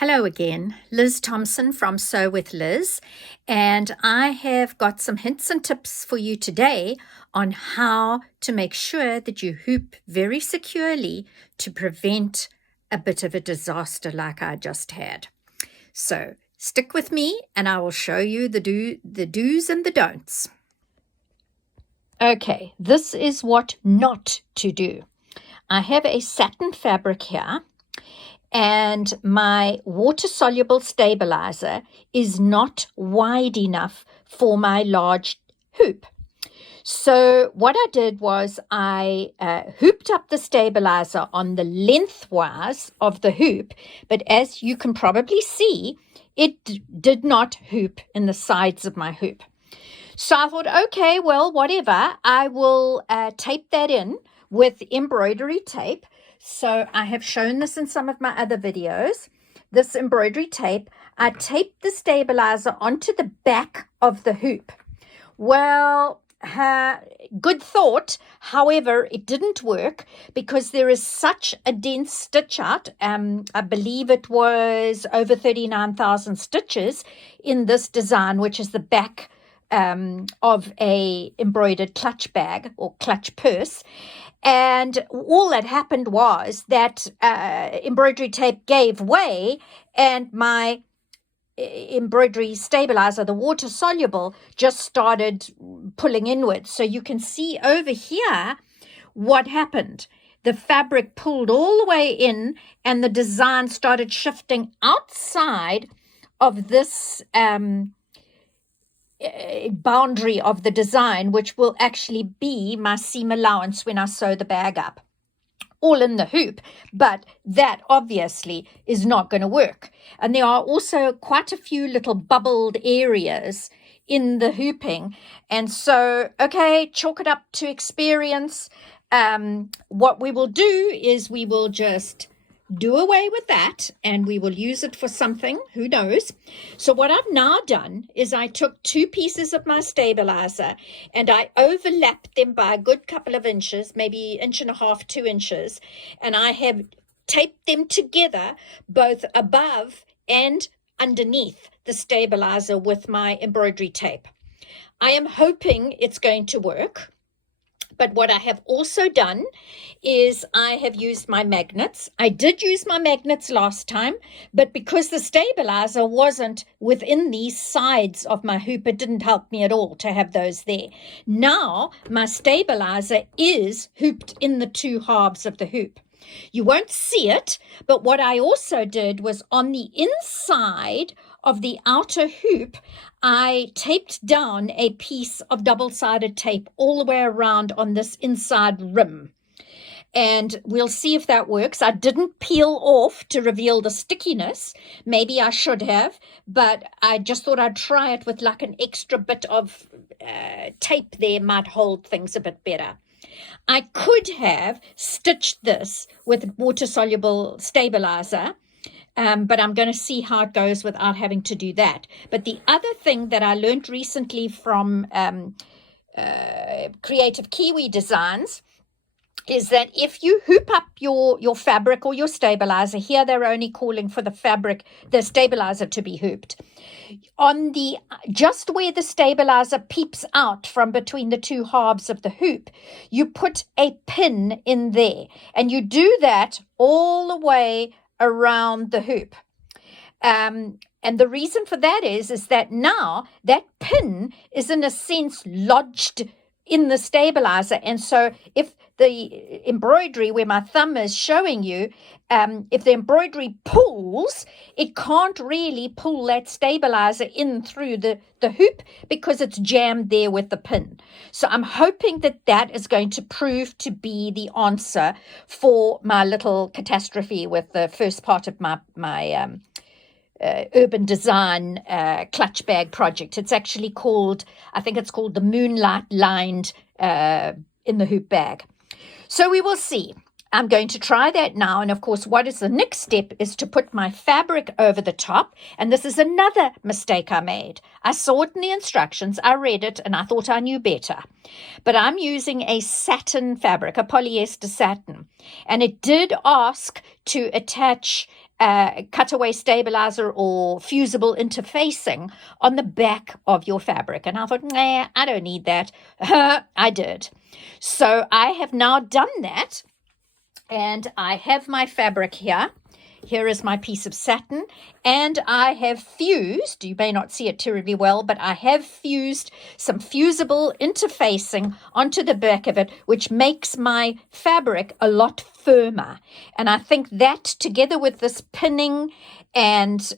Hello again, Liz Thompson from Sew with Liz, and I have got some hints and tips for you today on how to make sure that you hoop very securely to prevent a bit of a disaster like I just had. So stick with me and I will show you the do's and the don'ts. Okay, this is what not to do. I have a satin fabric here, and my water-soluble stabilizer is not wide enough for my large hoop. So what I did was I hooped up the stabilizer on the lengthwise of the hoop, but as you can probably see, it did not hoop in the sides of my hoop. So I thought, okay, well, whatever, I will tape that in with embroidery tape. So I have shown this in some of my other videos. This embroidery tape, I taped the stabilizer onto the back of the hoop. Well, good thought. However, it didn't work because there is such a dense stitch out. I believe it was over 39,000 stitches in this design, which is the back of a embroidered clutch bag or clutch purse. And all that happened was that embroidery tape gave way and my embroidery stabilizer, the water soluble, just started pulling inwards. So you can see over here what happened. The fabric pulled all the way in and the design started shifting outside of this boundary of the design, which will actually be my seam allowance when I sew the bag up, all in the hoop. But that obviously is not going to work. And there are also quite a few little bubbled areas in the hooping. And so, okay, chalk it up to experience. What we will do is we will just do away with that and we will use it for something, who knows. So what I've now done is I took two pieces of my stabilizer and I overlapped them by a good couple of inches, maybe 1.5 inches, 2 inches, and I have taped them together both above and underneath the stabilizer with my embroidery tape. I am hoping it's going to work. But what I have also done is I have used my magnets. I did use my magnets last time, but because the stabilizer wasn't within these sides of my hoop, it didn't help me at all to have those there. Now my stabilizer is hooped in the two halves of the hoop. You won't see it, but what I also did was on the inside of the outer hoop, I taped down a piece of double-sided tape all the way around on this inside rim. And we'll see if that works. I didn't peel off to reveal the stickiness. Maybe I should have, but I just thought I'd try it with like an extra bit of tape there, might hold things a bit better. I could have stitched this with water-soluble stabilizer, but I'm going to see how it goes without having to do that. But the other thing that I learned recently from Creative Kiwi Designs is that if you hoop up your fabric or your stabilizer, here they're only calling for the stabilizer to be hooped. On the just where the stabilizer peeps out from between the two halves of the hoop, you put a pin in there, and you do that all the way around the hoop. And the reason for that is that now that pin is in a sense lodged in the stabilizer, and so if the embroidery where my thumb is showing you, if the embroidery pulls, it can't really pull that stabilizer in through the hoop because it's jammed there with the pin. So I'm hoping that that is going to prove to be the answer for my little catastrophe with the first part of my urban design clutch bag project. It's actually called, I think it's called the Moonlight Lined in the hoop bag. So we will see. I'm going to try that now. And of course, what is the next step is to put my fabric over the top. And this is another mistake I made. I saw it in the instructions. I read it and I thought I knew better. But I'm using a satin fabric, a polyester satin. And it did ask to attach cutaway stabilizer or fusible interfacing on the back of your fabric. And I thought, nah, I don't need that. I did. So I have now done that, and I have my fabric here. Here is my piece of satin, and I have fused, you may not see it terribly well, but I have fused some fusible interfacing onto the back of it, which makes my fabric a lot firmer. And I think that, together with this pinning and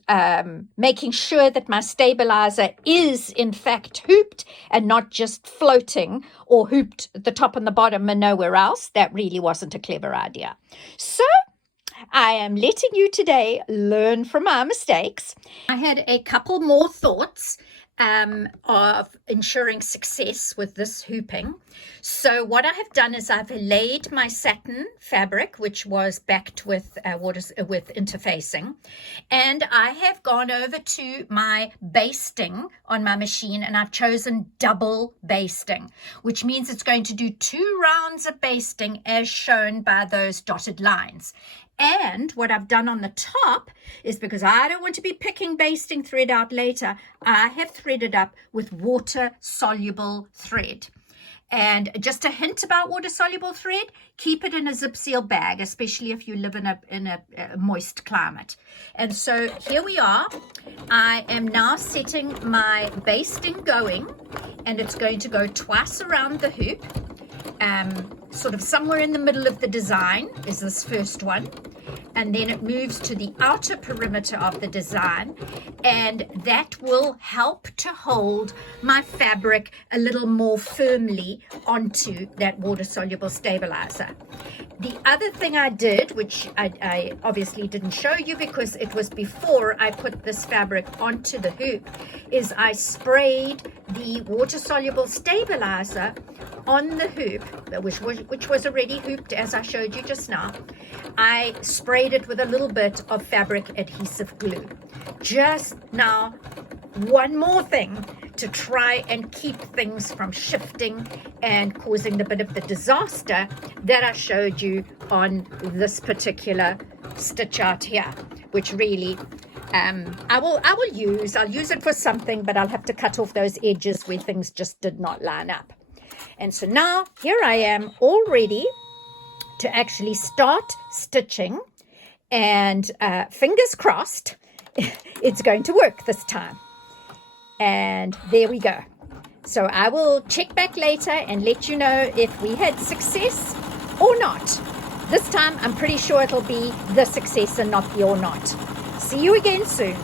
making sure that my stabilizer is in fact hooped and not just floating or hooped at the top and the bottom and nowhere else, that really wasn't a clever idea. So I am letting you today learn from our mistakes. I had a couple more thoughts of ensuring success with this hooping. So what I have done is I've laid my satin fabric, which was backed with with interfacing, and I have gone over to my basting on my machine, and I've chosen double basting, which means it's going to do 2 rounds of basting as shown by those dotted lines. And what I've done on the top is, because I don't want to be picking basting thread out later, I have threaded up with water-soluble thread. And just a hint about water-soluble thread, keep it in a zip seal bag, especially if you live in a moist climate. And so here we are. I am now setting my basting going, and it's going to go twice around the hoop. Sort of somewhere in the middle of the design is this first one, and then it moves to the outer perimeter of the design, and that will help to hold my fabric a little more firmly onto that water-soluble stabilizer. The other thing I did, which I obviously didn't show you because it was before I put this fabric onto the hoop, is I sprayed the water-soluble stabilizer on the hoop, which was already hooped as I showed you just now. I sprayed it with a little bit of fabric adhesive glue. Just now, one more thing to try and keep things from shifting and causing the bit of the disaster that I showed you on this particular stitch out here, which really I'll use it for something, but I'll have to cut off those edges where things just did not line up. And so now here I am all ready to actually start stitching, and fingers crossed it's going to work this time. And there we go. So I will check back later and let you know if we had success or not. This time I'm pretty sure it'll be the success and not the or not. See you again soon.